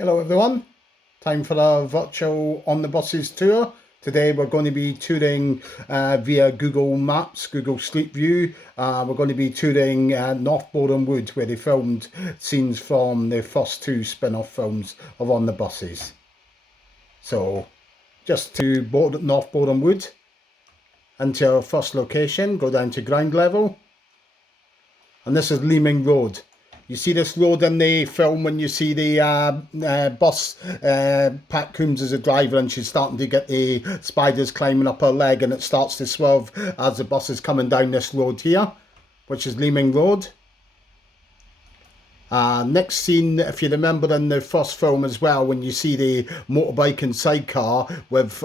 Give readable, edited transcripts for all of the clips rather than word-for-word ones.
Hello everyone, time for a virtual on the buses tour. Today we're going to be touring via Google Maps, Google Street View. We're going to be touring North Borehamwood, where they filmed scenes from the first two spin-off films of On the Buses. So just to North Borehamwood, into our first location, go down to ground level. And this is Leeming Road. You see this road in the film when you see the bus, Pat Coombs as a driver, and she's starting to get the spiders climbing up her leg, and it starts to swerve as the bus is coming down this road here, which is Leeming Road. Next scene, if you remember in the first film as well, when you see the motorbike and sidecar with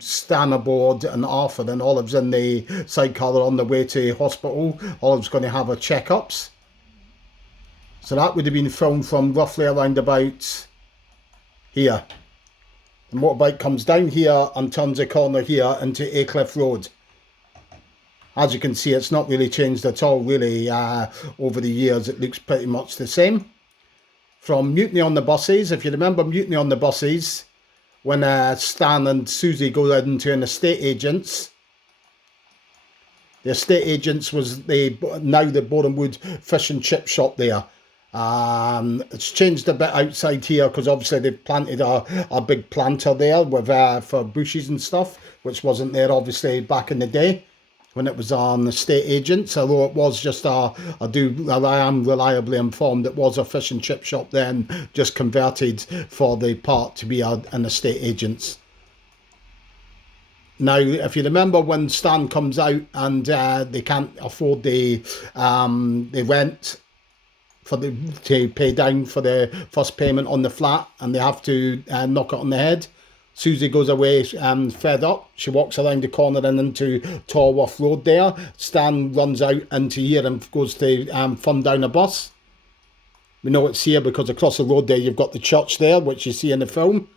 Stan aboard and Arthur and Olive's in the sidecar, they're on the way to hospital. Olive's going to have her checkups. So that would have been filmed from roughly around about here. The motorbike comes down here and turns a corner here into Aycliffe Road. As you can see, it's not really changed at all, really, over the years. It looks pretty much the same. From Mutiny on the Buses, if you remember Mutiny on the Buses, when Stan and Susie go into an estate agent's, the estate agents was now the Borehamwood fish and chip shop there. It's changed a bit outside here because obviously they've planted a big planter there with for bushes and stuff, which wasn't there obviously back in the day when it was on estate agents. Although it was just I am reliably informed it was a fish and chip shop then, just converted for the part to be an estate agent's. Now, if you remember when Stan comes out and they can't afford the rent to pay down for the first payment on the flat, and they have to knock it on the head, Susie goes away fed up. She walks around the corner and into Torworth Road there. Stan runs out into here and goes to fund down a bus. We know it's here because across the road there you've got the church there, which you see in the film.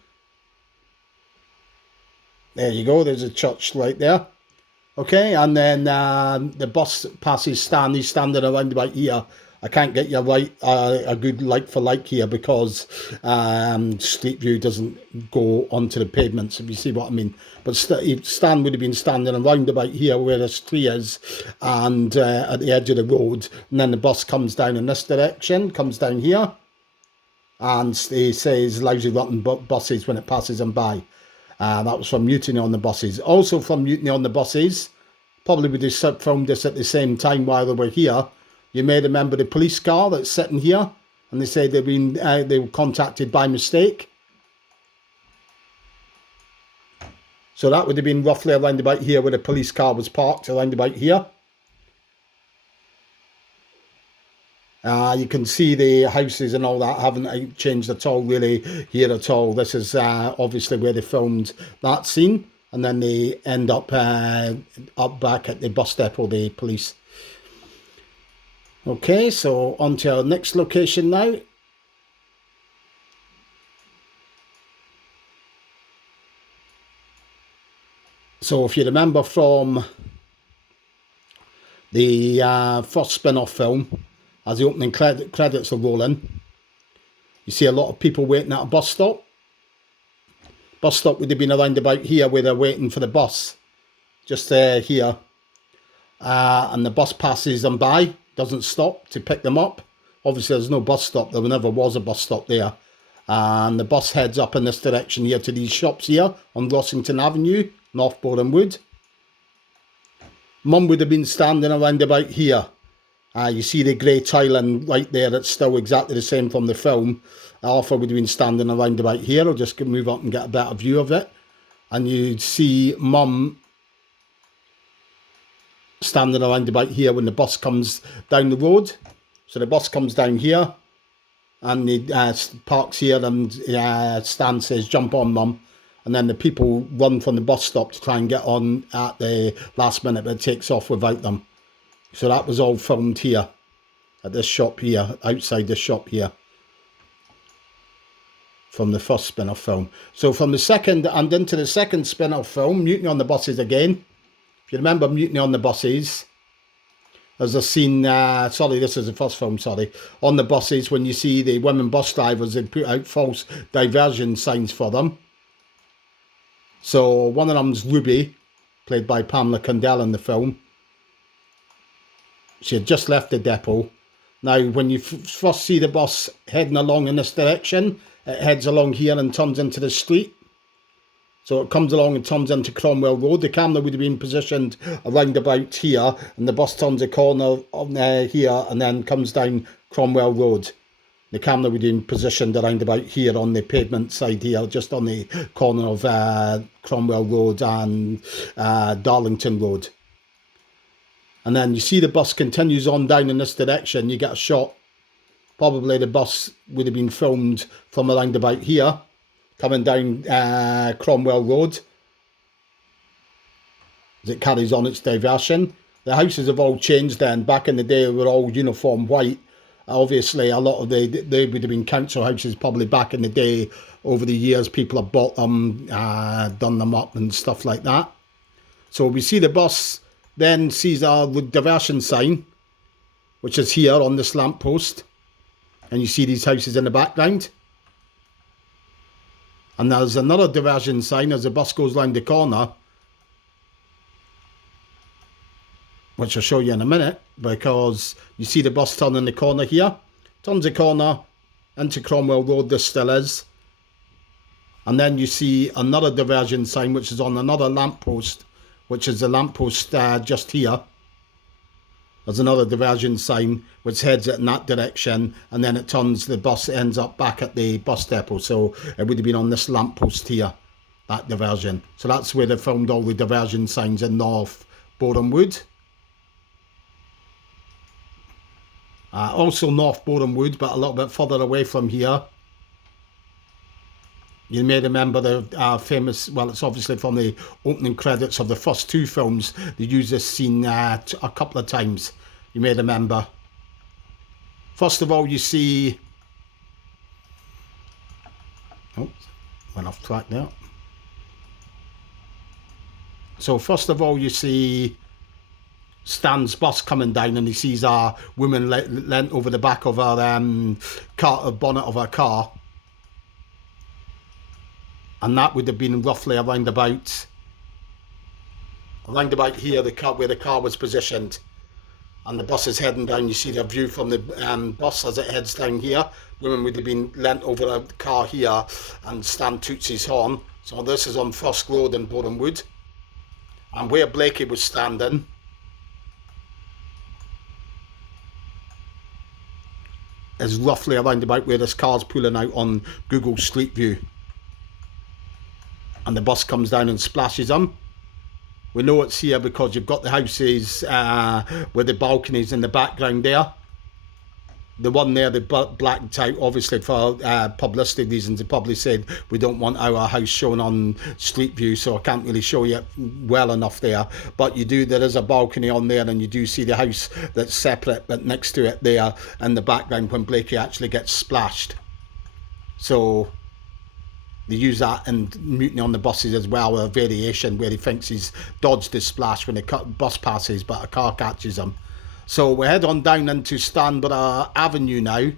There you go, there's a church right there. Okay, and then the bus passes Stan. He's standing around about here. I can't get you a good like for like here because Street View doesn't go onto the pavements, if you see what I mean. But Stan would have been standing around about here where this tree is and at the edge of the road. And then the bus comes down in this direction, comes down here. And he says lousy rotten buses when it passes them by. That was from Mutiny on the Buses. Also from Mutiny on the Buses, probably we just filmed this at the same time while they were here. You may remember the police car that's sitting here, and they say they were contacted by mistake. So that would have been roughly around about here where the police car was parked, around about here. You can see the houses and all that haven't changed at all really here at all. This is obviously where they filmed that scene, and then they end up back at the bus depot, the police. Okay, so on to our next location now. So if you remember from the first spin-off film, as the opening credits are rolling, you see a lot of people waiting at a bus stop. Bus stop would have been around about here where they're waiting for the bus. Just here. And the bus passes them by, doesn't stop to pick them up. Obviously there's no bus stop, there never was a bus stop there. And the bus heads up in this direction here to these shops here on Rossington Avenue, North Borehamwood. Mum would have been standing around about here. You see the grey tiling right there, it's still exactly the same from the film. Arthur would have been standing around about here. I'll just move up and get a better view of it. And you'd see Mum standing around about here when the bus comes down the road. So the bus comes down here and he parks here, and Stan says, "Jump on, Mum." And then the people run from the bus stop to try and get on at the last minute, but it takes off without them. So that was all filmed here, at this shop here, outside the shop here, from the first spin-off film. So from the second and into the second spin-off film, Mutiny on the Buses again. If you remember Mutiny on the Buses, There's a scene, sorry, this is the first film, sorry, on the buses when you see the women bus drivers, they put out false diversion signs for them. So one of them's Ruby, played by Pamela Condell in the film. She had just left the depot. Now, when you first see the bus heading along in this direction, it heads along here and turns into the street. So it comes along and turns into Cromwell Road. The camera would have been positioned around about here, and the bus turns a corner on here and then comes down Cromwell Road. The camera would have been positioned around about here on the pavement side here, just on the corner of Cromwell Road and Darlington Road. And then you see the bus continues on down in this direction. You get a shot. Probably the bus would have been filmed from around about here, coming down Cromwell Road as it carries on its diversion. The houses have all changed then. Back in the day, they were all uniform white. Obviously, a lot of they would have been council houses probably back in the day. Over the years, people have bought them, done them up and stuff like that. So we see the bus then sees our diversion sign, which is here on this lamppost. And you see these houses in the background. And there's another diversion sign as the bus goes round the corner, which I'll show you in a minute, because you see the bus turning the corner here. Turns the corner into Cromwell Road, this still is. And then you see another diversion sign, which is on another lamppost, which is the lamppost just here. There's another diversion sign which heads it in that direction, and then it turns, the bus ends up back at the bus depot. So it would have been on this lamppost here, that diversion. So that's where they filmed all the diversion signs in North Borehamwood. Also North Borehamwood, but a little bit further away from here. You may remember the famous, well, it's obviously from the opening credits of the first two films. They use this scene a couple of times. You may remember. First of all, you see... Oh, went off track there. So first of all, you see Stan's bus coming down, and he sees a woman leant over the back of her bonnet of her car. And that would have been roughly around about here, the car, where the car was positioned. And the bus is heading down. You see the view from the bus as it heads down here. Women would have been leant over a car here, and Stan toots his horn. So this is on First Road in Borehamwood. And where Blakey was standing is roughly around about where this car's pulling out on Google Street View. And the bus comes down and splashes them. We know it's here because you've got the houses with the balconies in the background there. The one there, they blacked out, obviously for publicity reasons. They probably said, we don't want our house shown on Street View, so I can't really show you well enough there. But there is a balcony on there, and you do see the house that's separate, but next to it there in the background when Blakey actually gets splashed. So they use that in Mutiny on the Buses as well, a variation where he thinks he's dodged the splash when the bus passes, but a car catches him. So we head on down into Stanborough Avenue now.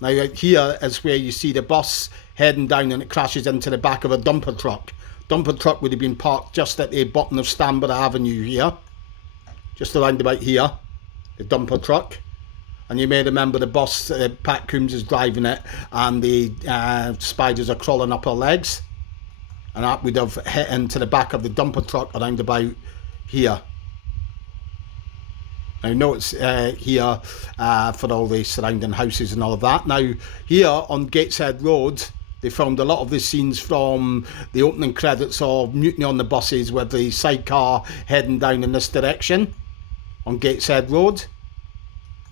Now here is where you see the bus heading down, and it crashes into the back of a dumper truck. Dumper truck would have been parked just at the bottom of Stanborough Avenue here. Just around about here, the dumper truck. And you may remember the bus, Pat Coombs is driving it, and the spiders are crawling up her legs. And that would have hit into the back of the dumper truck around about here. Now notice here for all the surrounding houses and all of that. Now here on Gateshead Road, they filmed a lot of the scenes from the opening credits of Mutiny on the Buses, with the sidecar heading down in this direction on Gateshead Road.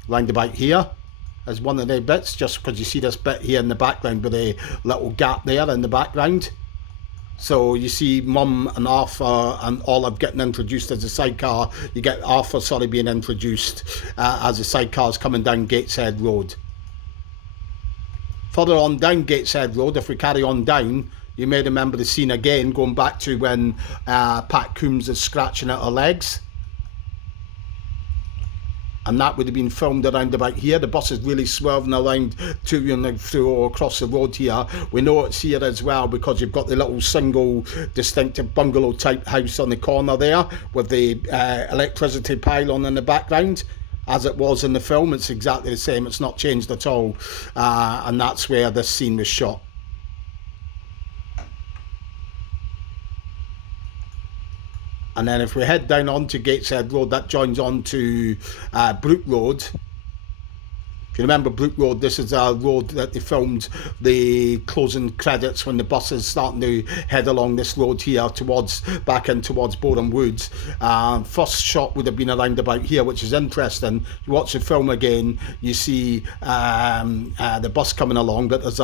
Round about here as one of the bits, just because you see this bit here in the background with a little gap there in the background. So you see Mum and Arthur and Olive getting introduced as a sidecar. You get Arthur being introduced as the sidecar's coming down Gateshead Road. Further on down Gateshead Road, if we carry on down, you may remember the scene again, going back to when Pat Coombs is scratching at her legs. and that would have been filmed around about here. The bus is really swerving around to and through or across the road here. We know it's here as well because you've got the little single distinctive bungalow type house on the corner there with the electricity pylon in the background. As it was in the film, it's exactly the same. It's not changed at all, and that's where this scene was shot. And then if we head down onto Gateshead Road, that joins on to Brook Road. If you remember Brook Road, this is a road that they filmed the closing credits when the bus is starting to head along this road here back in towards Borehamwood. First shot would have been around about here, which is interesting. You watch the film again, you see the bus coming along, but there's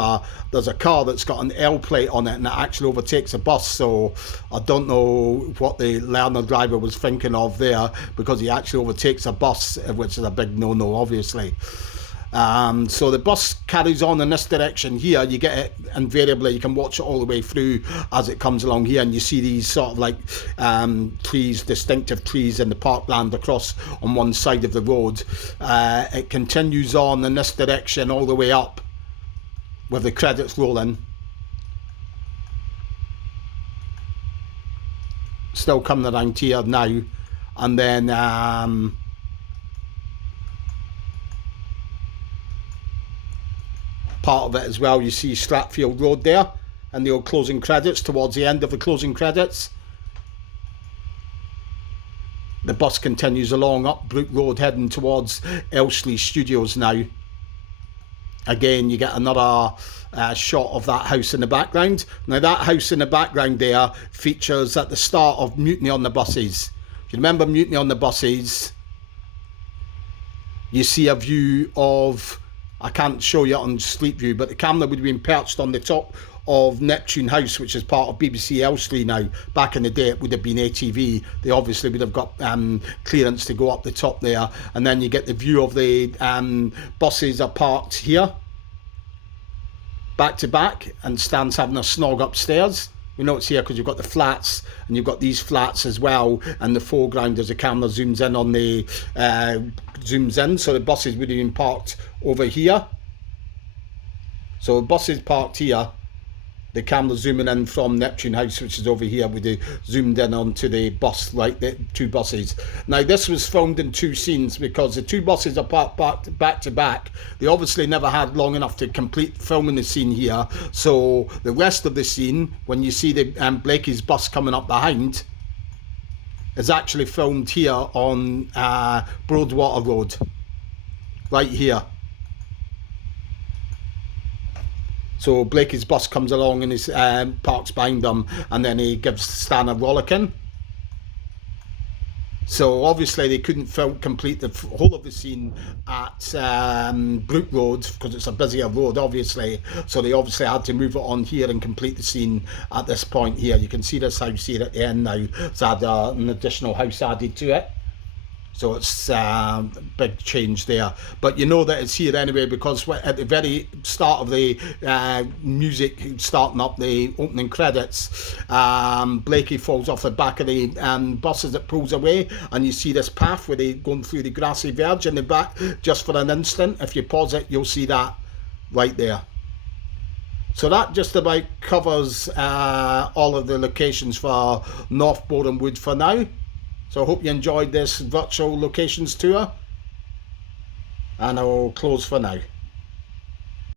a car that's got an L plate on it and it actually overtakes a bus. So I don't know what the learner driver was thinking of there, because he actually overtakes a bus, which is a big no-no, obviously. So the bus carries on in this direction here. You get it invariably, you can watch it all the way through as it comes along here, and you see these sort of like trees, distinctive trees in the parkland across on one side of the road. It continues on in this direction all the way up with the credits rolling. Still coming around here now, and then part of it as well, you see Stratfield Road there and the old closing credits towards the end of the closing credits. The bus continues along up Brook Road heading towards Elstree Studios now. Again, you get another shot of that house in the background. Now that house in the background there features at the start of Mutiny on the Buses. If you remember Mutiny on the Buses, you see a view of, I can't show you on Street View, but the camera would have been perched on the top of Neptune House, which is part of BBC Elstree now. Back in the day, it would have been ATV. They obviously would have got clearance to go up the top there. And then you get the view of the buses are parked here, back to back, and Stan's having a snog upstairs. We know it's here because you've got the flats, and you've got these flats as well, and the foreground as the camera zooms in on the so the buses would have been parked over here. So the buses parked here, the camera zooming in from Neptune House, which is over here, with the zoomed in onto the bus, like the two buses. Now this was filmed in two scenes because the two buses are parked back to back. They obviously never had long enough to complete filming the scene here, so the rest of the scene, when you see the Blakey's bus coming up behind, is actually filmed here on Broadwater Road, right here. So Blakey's bus comes along and he parks behind them, and then he gives Stan a rollicking. So obviously they couldn't complete the whole of the scene at Brook Road because it's a busier road, obviously. So they obviously had to move it on here and complete the scene at this point here. You can see this house here at the end now. It's had an additional house added to it. So it's a big change there. But you know that it's here anyway, because at the very start of the music starting up, the opening credits, Blakey falls off the back of the bus as it pulls away, and you see this path where they're going through the grassy verge in the back just for an instant. If you pause it, you'll see that right there. So that just about covers all of the locations for North Borehamwood for now. So I hope you enjoyed this virtual locations tour, and I'll close for now.